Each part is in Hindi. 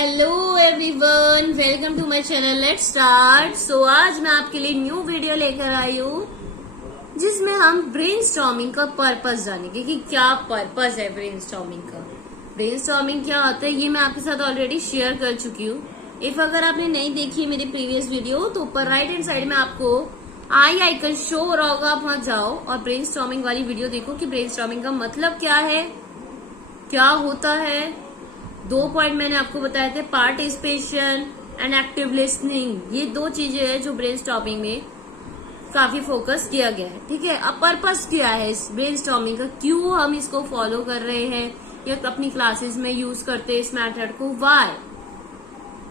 Hello everyone, welcome to my channel. Let's start. So आज मैं आपके लिए न्यू वीडियो लेकर आई हूँ जिसमें हम ब्रेनस्टॉर्मिंग का पर्पस जानेंगे कि क्या पर्पस है ब्रेनस्टॉर्मिंग का। ब्रेनस्टॉर्मिंग क्या होता है ये मैं आपके साथ ऑलरेडी शेयर कर चुकी हूँ। इफ अगर आपने नहीं देखी मेरी प्रीवियस वीडियो तो ऊपर राइट हैंड साइड में आपको आई आइकन शो हो रहा होगा, आप वहां जाओ और ब्रेनस्टॉर्मिंग वाली वीडियो देखो कि ब्रेनस्टॉर्मिंग का मतलब क्या है, क्या होता है। 2 पॉइंट मैंने आपको बताए थे, पार्टिसिपेशन एंड एक्टिव लिसनिंग। ये 2 चीजें हैं जो ब्रेनस्टॉर्मिंग में काफी फोकस किया गया है। ठीक है, अब पर्पस क्या है इस ब्रेनस्टॉर्मिंग का, क्यों हम इसको फॉलो कर रहे हैं या अपनी क्लासेस में यूज करते हैं इस मेथड को। Why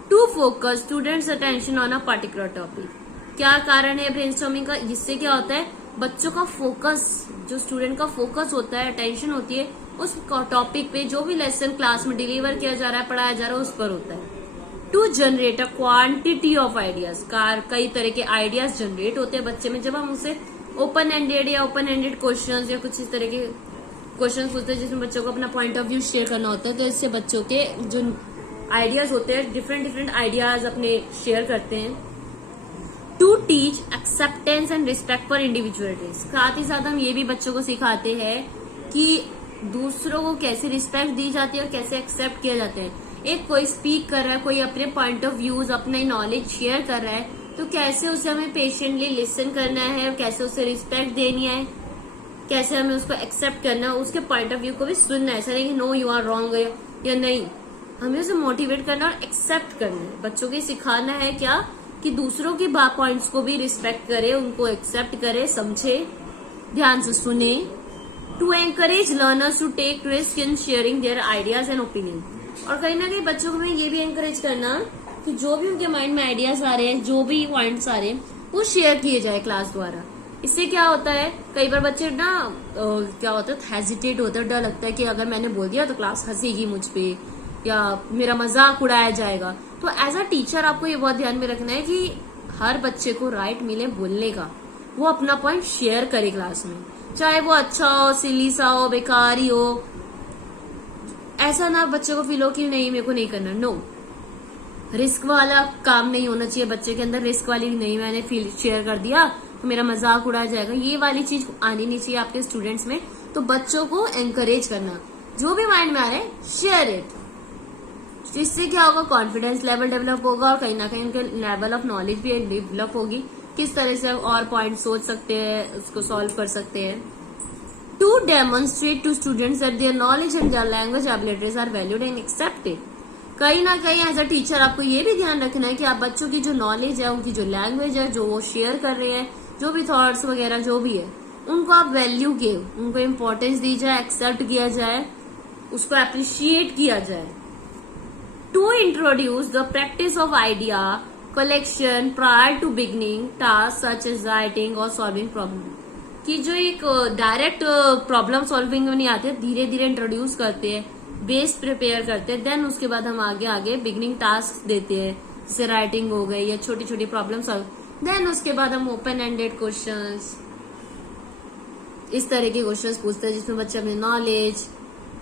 to focus students attention on a particular topic. क्या कारण है ब्रेनस्टॉर्मिंग का, इससे क्या होता है बच्चों का फोकस, जो स्टूडेंट का फोकस होता है, अटेंशन होती है उस टॉपिक पे, जो भी लेसन क्लास में डिलीवर किया जा रहा है, पढ़ाया जा रहा है, उस पर होता है। To generate a quantity of ideas. कई तरह के आइडियाज जनरेट होते हैं बच्चे में जब हम उसे ओपन एंडेड या ओपन एंडेड क्वेश्चंस या कुछ इस तरह के क्वेश्चन पूछते हैं जिसमें बच्चों को अपना पॉइंट ऑफ व्यू शेयर करना होता है। तो इससे बच्चों के जो आइडियाज होते हैं, डिफरेंट आइडियाज अपने शेयर करते हैं। To teach acceptance and respect for individualities. साथ ही साथ हम ये भी बच्चों को सिखाते हैं कि दूसरों को कैसे रिस्पेक्ट दी जाती है और कैसे एक्सेप्ट किया जाता है। एक कोई स्पीक कर रहा है, कोई अपने पॉइंट ऑफ व्यूज, अपना नॉलेज शेयर कर रहा है, तो कैसे उसे हमें पेशेंटली लिसन करना है, कैसे उसे रिस्पेक्ट देनी है, कैसे हमें उसको एक्सेप्ट करना है, उसके पॉइंट ऑफ व्यू को भी सुनना है। ऐसा नहीं कि नो यू आर रॉन्ग या नहीं, हमें उसे मोटिवेट करना और एक्सेप्ट करना है। बच्चों को सिखाना है क्या कि दूसरों के पॉइंट्स को भी रिस्पेक्ट करे, उनको एक्सेप्ट करे, समझे, ध्यान से सुने। To encourage learners to take risk in sharing their ideas and opinion. और कहीं ना कहीं बच्चों को हमें ये भी एनकरेज करना कि जो भी उनके माइंड में आइडियाज आ रहे हैं, जो भी पॉइंट्स आ रहे हैं, वो शेयर किए जाए क्लास द्वारा। इससे क्या होता है, कई बार बच्चे ना क्या होता है, हेजिटेट होता है, डर लगता है कि अगर मैंने बोल दिया तो क्लास हंसेगी मुझ पे या मेरा मजाक उड़ाया जाएगा। तो एज अ टीचर आपको ये बहुत ध्यान में रखना है कि हर बच्चे को राइट मिले बोलने का, वो अपना पॉइंट शेयर करे क्लास में, चाहे वो अच्छा हो, सिली सा हो, बेकार ही हो। ऐसा ना बच्चे को फील हो कि नहीं मेरे को नहीं करना। नो, रिस्क वाला काम नहीं होना चाहिए बच्चे के अंदर। रिस्क वाली नहीं, मैंने फील शेयर कर दिया तो मेरा मजाक उड़ाया जाएगा, ये वाली चीज आनी नहीं चाहिए आपके स्टूडेंट्स में। तो बच्चों को एनकरेज करना, जो भी माइंड में आ रहा है शेयर इट। इससे क्या होगा, कॉन्फिडेंस लेवल डेवलप होगा और कहीं ना कहीं उनके लेवल ऑफ नॉलेज भी डेवलप होगी, किस तरह से और पॉइंट सोच सकते हैं, उसको सॉल्व कर सकते हैं। To demonstrate to students that their knowledge and their language abilities are valued and accepted. कहीं ना कहीं एज अ टीचर आपको ये भी ध्यान रखना है कि आप बच्चों की जो नॉलेज है, उनकी जो लैंग्वेज है, जो वो शेयर कर रहे हैं, जो भी थॉट्स वगैरह जो भी है, उनको आप वैल्यू के, उनको इम्पोर्टेंस दी जाए, एक्सेप्ट किया जाए, उसको अप्रिशिएट किया जाए। To introduce the practice of idea collection prior to beginning task such as writing और सॉल्विंग प्रॉब्लम। कि जो एक डायरेक्ट प्रॉब्लम सॉल्विंग में नहीं आते, धीरे धीरे इंट्रोड्यूस करते हैं, बेस प्रिपेयर करते हैं, देन उसके बाद हम आगे आगे बिगनिंग टास्क देते हैं, जैसे राइटिंग हो गई या छोटी छोटी प्रॉब्लम सॉल्व। देन उसके बाद हम ओपन एंडेड क्वेश्चंस, इस तरह के क्वेश्चंस पूछते हैं जिसमें बच्चे अपने knowledge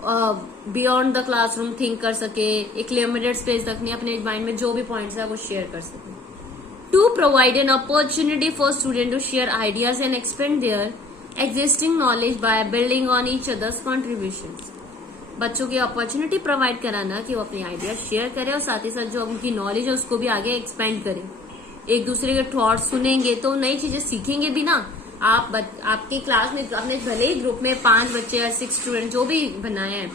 beyond the classroom think कर सके, एक लिमिटेड स्पेस रखनी अपने माइंड में, जो भी पॉइंट्स है वो शेयर कर सके। To provide an opportunity for student to share ideas and expand their existing knowledge by building on each other's contributions. बच्चों की अपॉर्चुनिटी प्रोवाइड कराना कि वो अपने आइडियाज शेयर करें और साथ ही साथ जो उनकी नॉलेज है उसको भी आगे एक्सपेंड करें। एक दूसरे के थॉट्स सुनेंगे तो नई चीजें सीखेंगे भी ना। आपकी क्लास में अपने भले ही ग्रुप में 5 बच्चे या 6 स्टूडेंट जो भी बनाए हैं,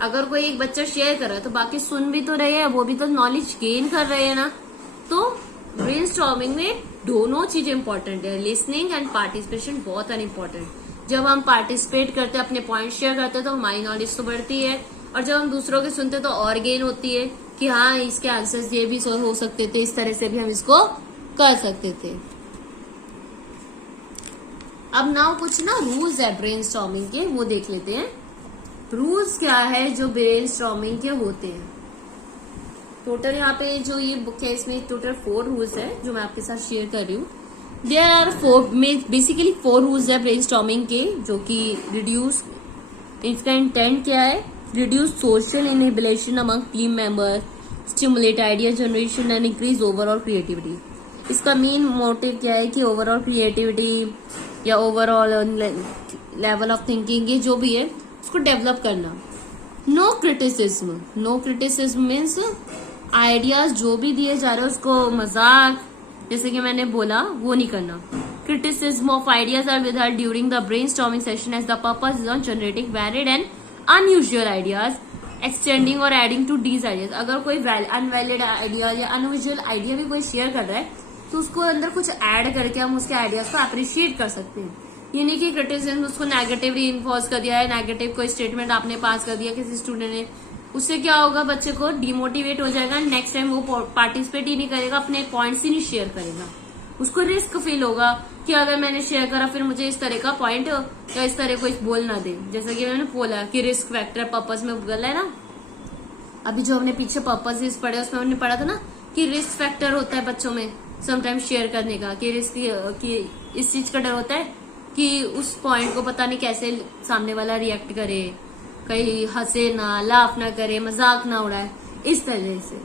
अगर कोई एक बच्चा शेयर कर रहा है तो बाकी सुन भी तो रहे हैं, वो भी तो नॉलेज गेन कर रहे हैं ना। तो ब्रेनस्टॉर्मिंग में दोनों चीजें इंपॉर्टेंट है, लिसनिंग एंड पार्टिसिपेशन बहुत इम्पोर्टेंट। जब हम पार्टिसिपेट करते हैं, अपने पॉइंट शेयर करते हैं, तो हमारी नॉलेज तो बढ़ती है, और जब हम दूसरों के सुनते हैं तो और गेन होती है कि हाँ इसके आंसर्स ये भी हो सकते थे, इस तरह से भी हम इसको कर सकते थे। अब नाउ कुछ ना रूल्स है ब्रेनस्टॉर्मिंग के, वो देख लेते हैं। रूल्स क्या है जो ब्रेनस्टॉर्मिंग के होते हैं। टोटल यहाँ पे जो ये बुक है इसमें टोटल 4 रूल्स है जो मैं आपके साथ शेयर कर रही हूँ। देयर आर 4 रूल्स है ब्रेनस्टॉर्मिंग के, जो कि रिड्यूस, इसका इंटेंट क्या है, reduce social inhibition among team member, stimulate idea generation and increase overall creativity. इसका मेन मोटिव क्या है कि ओवरऑल क्रिएटिविटी या ओवरऑल लेवल ऑफ थिंकिंग ये जो भी है उसको डेवलप करना। No criticism, no criticism means ideas जो भी दिए जा रहे हैं उसको मजाक जैसे कि मैंने बोला वो नहीं करना। Criticism of ideas are withheld during the brainstorming session as the purpose is on generating valid and unusual ideas, extending और एडिंग टू दीज आइडियाज। अगर कोई अनवैलिड आइडिया या अनयूजुअल आइडिया भी कोई शेयर कर रहा है तो उसको अंदर कुछ ऐड करके हम उसके आइडियाज को अप्रिशिएट कर सकते हैं। ये नहीं कि क्रिटिसिज्म उसको नेगेटिव रीइंफोर्स कर दिया है, नेगेटिव कोई स्टेटमेंट आपने पास कर दिया किसी स्टूडेंट ने, उससे क्या होगा बच्चे को डिमोटिवेट हो जाएगा, नेक्स्ट टाइम वो पार्टिसिपेट ही नहीं करेगा, अपने पॉइंट्स ही नहीं शेयर करेगा। उसको रिस्क फील होगा कि अगर मैंने शेयर करा फिर मुझे इस तरह का पॉइंट या इस तरह कोई बोल ना दे। जैसा कि मैंने बोला कि रिस्क फैक्टर पर्पस में गला है ना, अभी जो हमने पीछे पर्पसेस पढ़े उसमें हमने पढ़ा था ना कि रिस्क फैक्टर होता है बच्चों में समटाइम्स शेयर करने का, कि रिस्क कि इस चीज का डर होता है कि उस पॉइंट को पता नहीं कैसे सामने वाला रिएक्ट करे, कहीं हंसे ना, लाफ ना करे, मजाक ना उड़ाए, इस तरह से।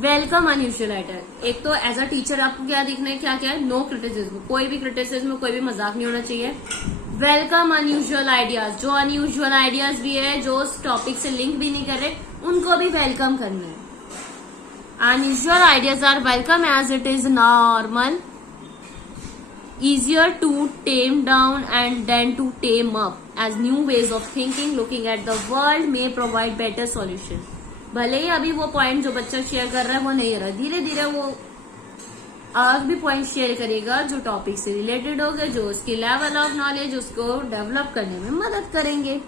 Welcome unusual idea. एक तो एज अ टीचर आपको क्या दिखना है, क्या क्या है, नो क्रिटिसिज्म, कोई भी क्रिटिसिज्म, कोई भी मजाक नहीं होना चाहिए। वेलकम अनयूजुअल आइडियाज, जो अनयूजुअल आइडियाज भी है जो उस टॉपिक से लिंक भी नहीं कर रहे उनको भी वेलकम करना है। Unusual ideas are welcome as it is normal, easier to tame down and then to tame up, as new ways of thinking, looking at the world may provide better solution. भले ही अभी वो पॉइंट जो बच्चा शेयर कर रहा है वो नहीं रहा, धीरे धीरे वो और भी पॉइंट शेयर करेगा जो टॉपिक से रिलेटेड होगा, जो उसकी लेवल ऑफ नॉलेज उसको डेवलप करने में मदद करेंगे।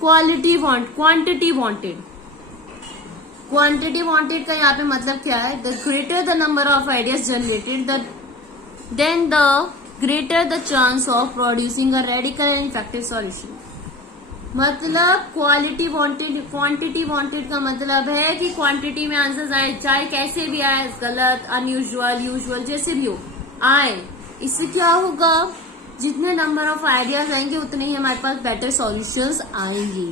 Quality quantity wanted. Quantity wanted का यहाँ पे मतलब क्या है, the greater the number of ideas generated then the greater the chance of producing a radical and effective solution. मतलब क्वालिटी वांटेड, क्वांटिटी वांटेड का मतलब है कि क्वांटिटी में आंसर्स आए, चाहे कैसे भी आए, गलत, अनयूजुअल, यूजुअल, जैसे भी हो आए। इससे क्या होगा, जितने नंबर ऑफ आइडियाज आएंगे उतने ही हमारे पास बेटर सॉल्यूशंस आएंगे,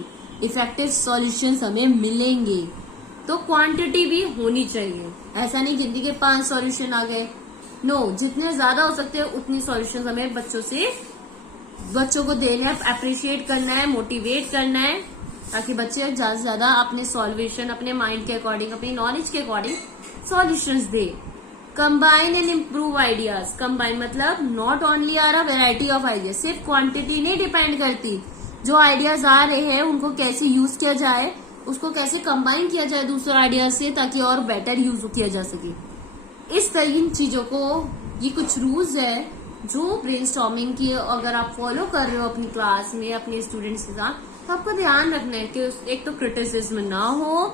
इफेक्टिव सॉल्यूशंस हमें मिलेंगे। तो क्वांटिटी भी होनी चाहिए, ऐसा नहीं जिंदगी के 5 सॉल्यूशन आ गए, नो, जितने ज्यादा हो सकते हैं उतनी सॉल्यूशंस हमें बच्चों को देना है, अप्रिशिएट करना है, मोटिवेट करना है, ताकि बच्चे ज्यादा से ज्यादा अपने सॉल्यूशन अपने माइंड के अकॉर्डिंग, अपनी नॉलेज के अकॉर्डिंग सॉल्यूशंस दे। Combine and improve ideas. Combine मतलब not only are a variety of ideas, सिर्फ क्वांटिटी नहीं डिपेंड करती, जो आइडियाज आ रहे हैं उनको कैसे यूज किया जाए, उसको कैसे कंबाइन किया जाए दूसरे आइडियाज से ताकि और बेटर यूज किया जा सके। इस तरह इन चीजों को, ये कुछ रूल्स है जो ब्रेनस्टॉर्मिंग की अगर आप फॉलो कर रहे हो अपनी क्लास में अपने स्टूडेंट्स के साथ, तो आपको ध्यान रखना है कि एक तो क्रिटिसिज्म ना हो,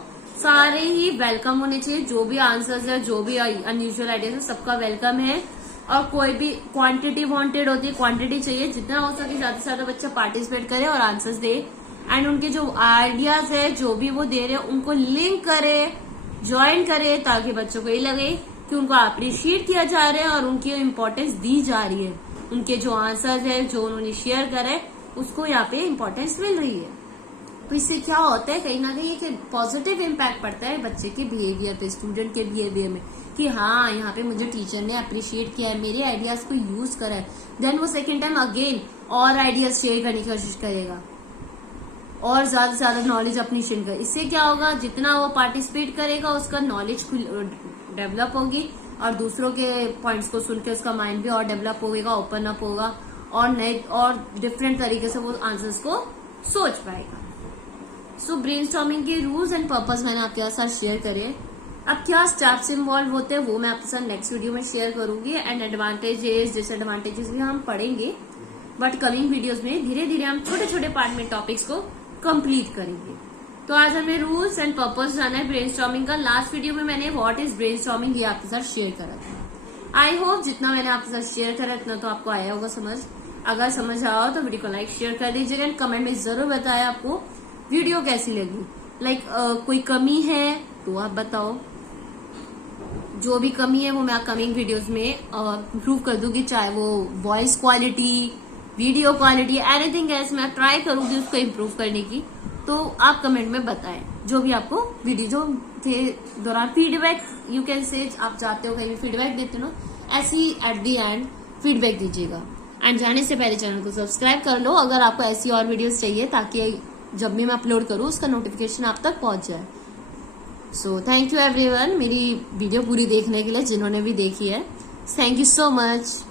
सारे ही वेलकम होने चाहिए, जो भी आंसर्स है, जो भी अनयूजुअल आइडियाज है सबका वेलकम है। और कोई भी क्वांटिटी वांटेड होती है, क्वांटिटी चाहिए, जितना हो सके ज्यादा से ज्यादा बच्चा पार्टिसिपेट करे और आंसर्स दे, एंड उनके जो आइडियाज है जो भी वो दे रहे हैं उनको लिंक करे, ज्वाइन करे, ताकि बच्चों को ये लगे कि उनको अप्रिशिएट किया जा रहा है और उनकी इम्पोर्टेंस दी जा रही है, उनके जो आंसर्स है जो उन्होंने शेयर करे उसको यहाँ पे इम्पोर्टेंस मिल रही है। तो इससे क्या होता है, कहीं ना कहीं एक पॉजिटिव इम्पैक्ट पड़ता है बच्चे के बिहेवियर पे, स्टूडेंट के बिहेवियर में, कि हाँ यहाँ पे मुझे टीचर ने अप्रिशिएट किया है, मेरे आइडियाज को यूज करा है, देन वो सेकेंड टाइम अगेन और आइडियाज शेयर करने की कोशिश करेगा और ज्यादा से ज्यादा नॉलेज अपनी शेयर करे। इससे क्या होगा, जितना वो पार्टिसिपेट करेगा उसका नॉलेज डेवलप होगी और दूसरों के पॉइंट्स को सुन के उसका माइंड भी और डेवलप होगा, ओपन अप होगा और नए और डिफरेंट तरीके से वो आंसर्स को सोच पाएगा। सो ब्रेनस्टॉर्मिंग के रूल्स एंड पर्पस मैंने आपके साथ शेयर करे। अब क्या स्टेप्स इन्वॉल्व होते हैं वो मैं आपके साथ नेक्स्ट वीडियो में शेयर करूंगी, एंड एडवांटेजेस डिसएडवांटेजेस भी हम पढ़ेंगे, बट कमिंग वीडियोज में धीरे धीरे हम छोटे छोटे पार्ट में टॉपिक्स को कंप्लीट करेंगे। तो आज हमें रूल्स एंड पर्पस जाना है ब्रेनस्टॉर्मिंग का। लास्ट वीडियो में मैंने व्हाट इज ब्रेनस्टॉर्मिंग ये आपके साथ शेयर करा था। आई होप जितना मैंने आपके साथ शेयर करा इतना तो आपको आया होगा समझ। अगर समझ आया तो वीडियो को लाइक शेयर कर दीजिएगा एंड कमेंट में जरूर बताया आपको वीडियो कैसी लगी। कोई कमी है तो आप बताओ, जो भी कमी है वो मैं कमिंग वीडियोज में इम्प्रूव कर दूंगी, चाहे वो voice quality, video quality, anything else मैं ट्राई करूंगी उसको इम्प्रूव करने की। तो आप कमेंट में बताएं जो भी आपको वीडियो जो थे दौरान फीडबैक यू कैन से, आप चाहते हो कहीं भी फीडबैक देते हो ना, ऐसी एट दी एंड फीडबैक दीजिएगा। एंड जाने से पहले चैनल को सब्सक्राइब कर लो अगर आपको ऐसी और वीडियोस चाहिए, ताकि जब भी मैं अपलोड करूँ उसका नोटिफिकेशन आप तक पहुंच जाए। सो थैंक यू एवरीवन मेरी वीडियो पूरी देखने के लिए, जिन्होंने भी देखी है, थैंक यू सो मच।